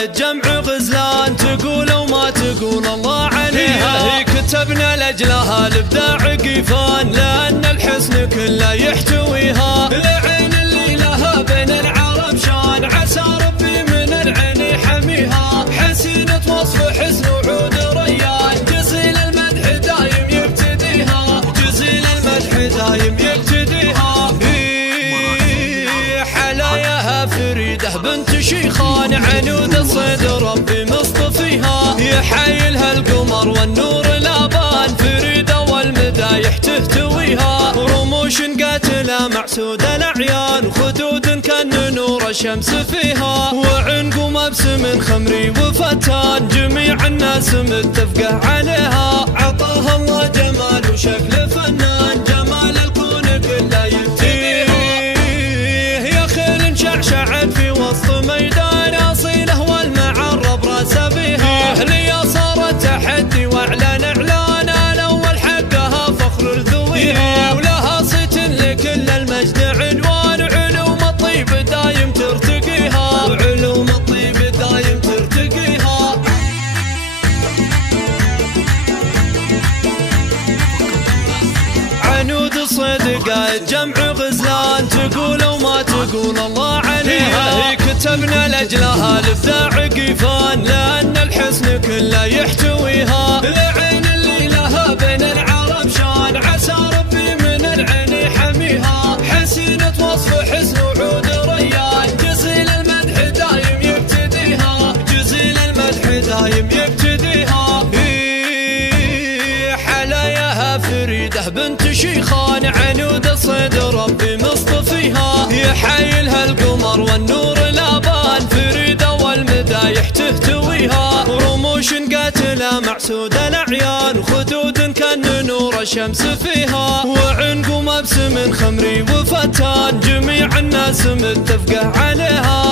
قايد جمع غزلان، تقول وما تقول الله عليها. كتبنا لأجلها الإبداع قيفان، لأن الحسن كله يحتويها. العين اللي لها بين العرب شان، عسى ربي من العين يحميها. حسينة وصف حسن وعود ريان، جزيل المدح دايم يبتديها. جزيل المدح دايم يبتديها. حلاياها فريدة بنت شيخان، عنود الصيد ربي مصطفيها. يحايلها القمر والنور الابان، فريدة والمدايح تهتويها. رموش قاتلة معسودة الاعيان، خدود كان نور الشمس فيها. وعنق مبسم خمري وفتان، جميع الناس متفقه عليها. عطاها الله جمال وشكل فنان، جمال الكون كله يبتديها. يا خيل شعشعت في وسط ميدان، اصيله والمعرب راس بيها. هليا صارت تحدي واعلان اعلان، الاول حقها فخر الذويها. ولها صيت لكل المجد عنوان، علوم الطيب دايم ترتقيها. وعلوم الطيب دايم ترتقيها. عنود الصيد قايد جمع غزلان، تقول وما تقول الله عليها. كتبنا لأجلها الإبداع قيفان، لأن الحسن كله يحتويها. العين اللي لها بين العرب شان، عسى ربي من العين يحميها. حسينة وصف حسن وعود ريان، جزيل المدح دايم يبتديها. جزيل المدح دايم يبتديها. حلاياها فريدة بنت شيخان، عنود الصيد ربي مصطفيها. يحايلها القمر والنور الابان، فريدة والمدايح تهتويها. رموش قاتلة معسودة الاعيان، خدود كان نور الشمس فيها. وعنق مبسم خمري وفتان، جميع الناس متفقه عليها.